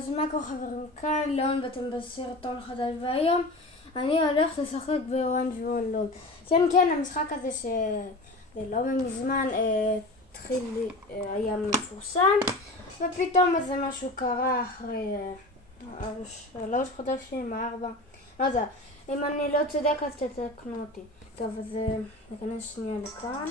אז מה כל חברים כאן? ליאון ואתם בסרטון חדש, והיום אני הולך לשחק ב-1v1 לול. כן, המשחק הזה שלא מזמן היה מפורסם, ופתאום איזה משהו קרה אחרי 3 חודשים, 4, לא יודע. אם אני לא צודק אז תתקנו אותי. טוב, אז ניכנס שנייה לכאן.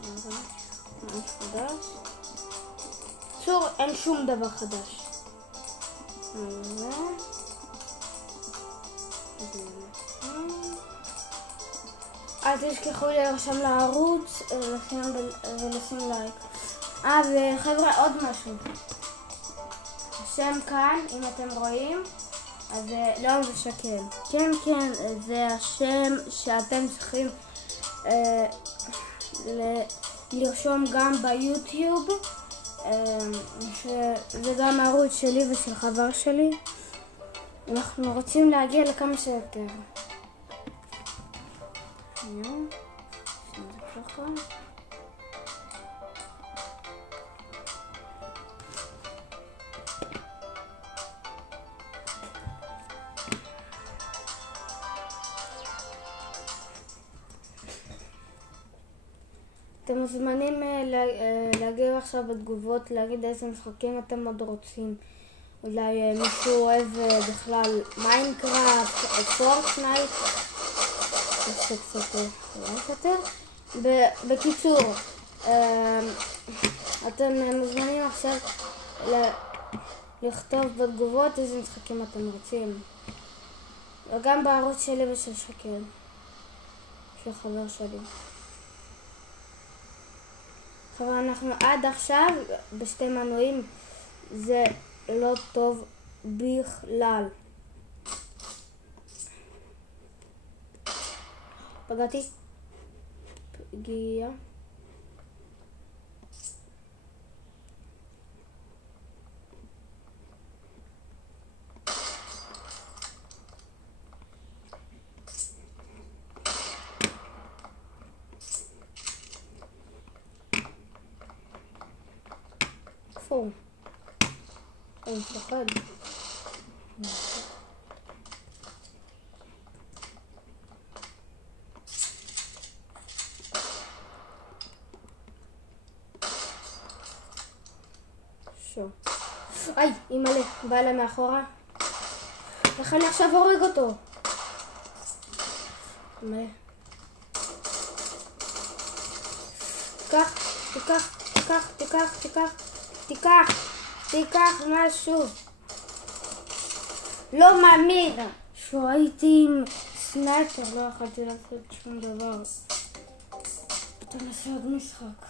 משהו חדש. צור, אין שום דבר חדש. אל תשכחו להירשם לערוץ ולשים לייק. וחבר'ה, עוד משהו. השם כאן, אם אתם רואים, אז ליאון ושקל. כן, זה השם שאתם צריכים לרשום גם ביוטיוב. זה גם הערוץ שלי ושל חבר שלי. אנחנו רוצים להגיע לכמה שיותר. אתם מוזמנים להגיב עכשיו בתגובות, להגיד איזה משחקים אתם עוד רוצים. אולי מישהו אוהב בכלל מיינקראפט, פורטנייט. בקיצור, אתם מוזמנים עכשיו לכתוב בתגובות איזה משחקים אתם רוצים. וגם בערוץ שלי ושל שקל, של חבר שלי. אבל אנחנו עד עכשיו בשתי מנועים, זה לא טוב בכלל. פגעתי פגיעה. איפה? אני מפחד. שו. איי, אימא'לה, בא לה מאחורה. איך אני עכשיו הורג אותו? אימא'לה. תיקח משהו. לא מאמין. שהייתי עם סנייפר, לא יכולתי לעשות שום דבר. תנסה עוד משחק.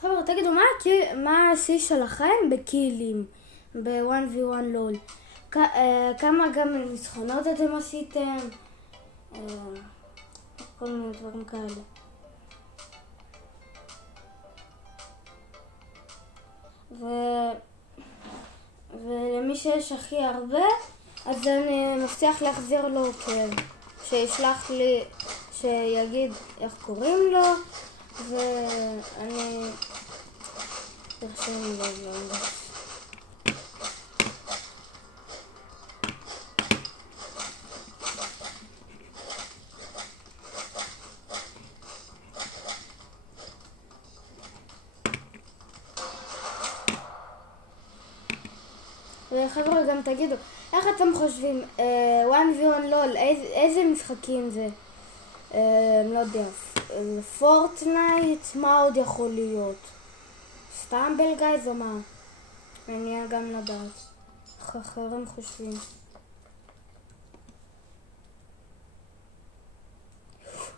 חבר'ה, תגידו, מה השיא שלכם בקילים ב-1v1 לול? כמה גם ניצחונות אתם עשיתם? כל מיני דברים כאלה. ולמי שיש הכי הרבה, אז אני מבטיח להחזיר לו שישלח לי, שיגיד איך קוראים לו, ואני ארשם לו. וחבר'ה, גם תגידו, איך אתם חושבים, 1v1 לול, איזה משחקים זה? לא יודע, פורטנייט, מה עוד יכול להיות? סטמבל גייז או מה? מעניין גם לדעת. איך אחרים חושבים.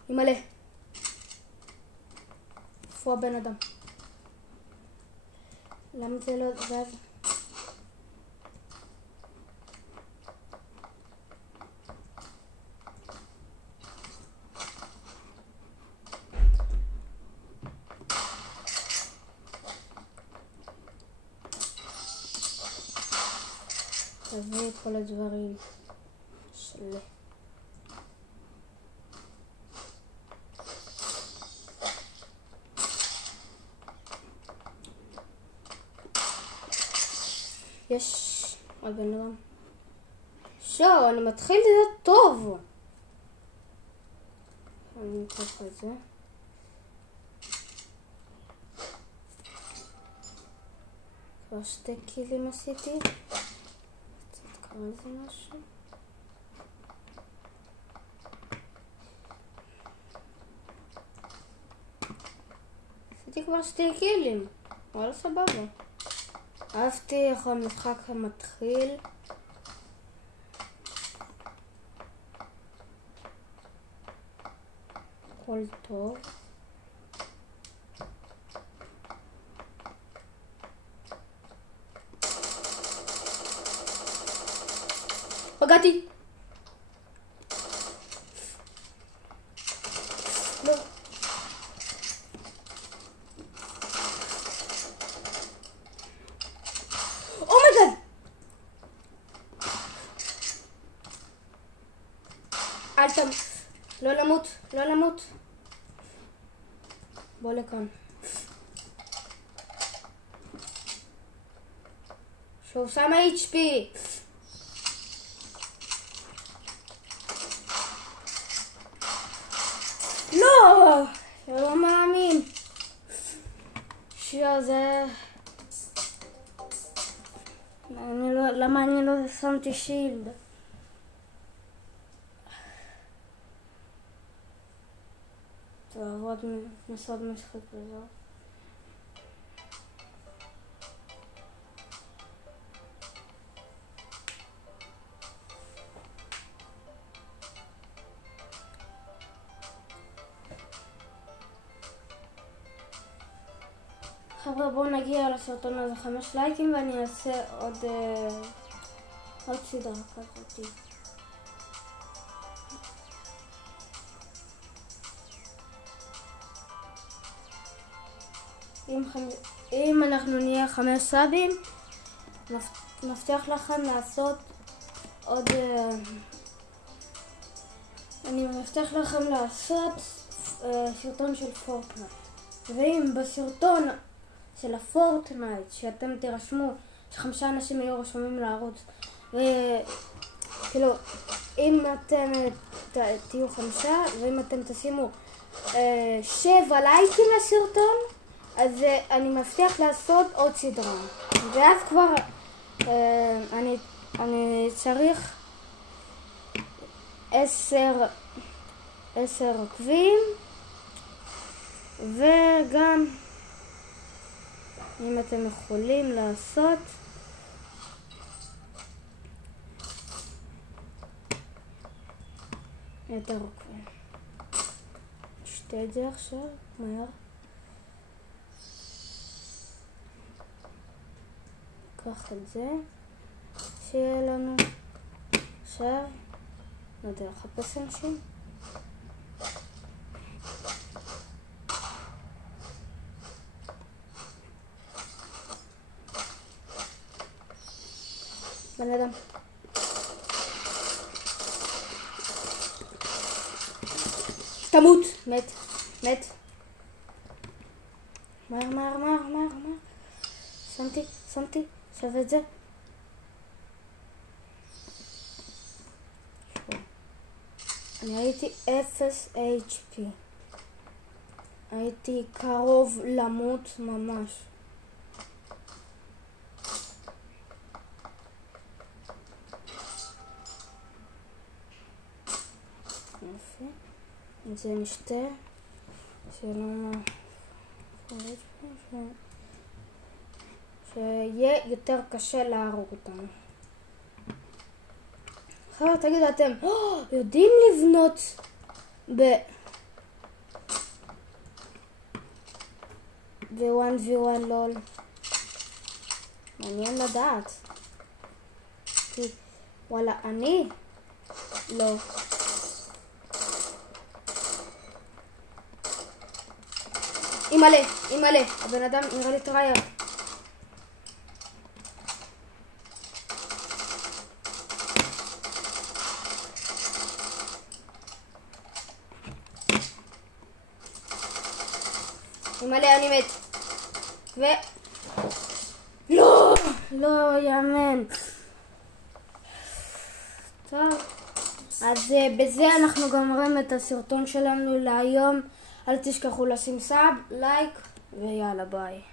אימא'לה. איפה הבן אדם? למה זה לא זז? תביא את כל הדברים שלי. יש עוד בן אדם. שואו, אני מתחיל להיות טוב. אני אקח את זה. כבר 2 קילים עשיתי. קצת קרה לזה משהו. עשיתי כבר 2 קילים. וואלה סבבה. אהבתי איך המשחק המתחיל. הכל טוב. פגעתי. לא. אומייגאד. לא למות, לא למות. בוא לכאן. שוב שמה HP. לא! לא מאמין. שזה... למה אני לא שמתי שילד? טוב, עוד נסוד משחק וזהו. חבר'ה, בואו נגיע לסרטון הזה 5 לייקים ואני אעשה עוד סדרה כזאת. אם אנחנו נהיה 5 סאבים, מבטיח לכם לעשות עוד... אני מבטיח לכם לעשות סרטון של פורטנייט. ואם בסרטון של הפורטנייט שאתם תירשמו, ש5 אנשים יהיו רשומים לערוץ, וכאילו אם אתם תהיו 5 ואם אתם תשימו 7 לייקים לסרטון, אז אני מבטיח לעשות עוד סדרה. ואז כבר אני צריך 10 עוקבים, וגם אם אתם יכולים לעשות יותר עוקבים. נשתה את זה עכשיו, מהר. ניקח את זה, שיהיה לנו עכשיו, לא יודע, לחפש אנשים. בן אדם. תמות. מת. מהר. שמתי. שווה את זה. אני הייתי 0 HP. הייתי קרוב למות ממש. יופי. את זה נשתה. שיהיה יותר קשה להרוג אותנו. אחר תגידו אתם, יודעים לבנות ב-1v1 לול. מעניין לדעת. כי וואלה, אני לא. אימא'לה, הבן אדם נראה לי טרייר. אימא'לה, אני מת. לא! לא יאמן. טוב, אז בזה אנחנו גומרים את הסרטון שלנו להיום. אל תשכחו לשים סאב, לייק, ויאללה ביי.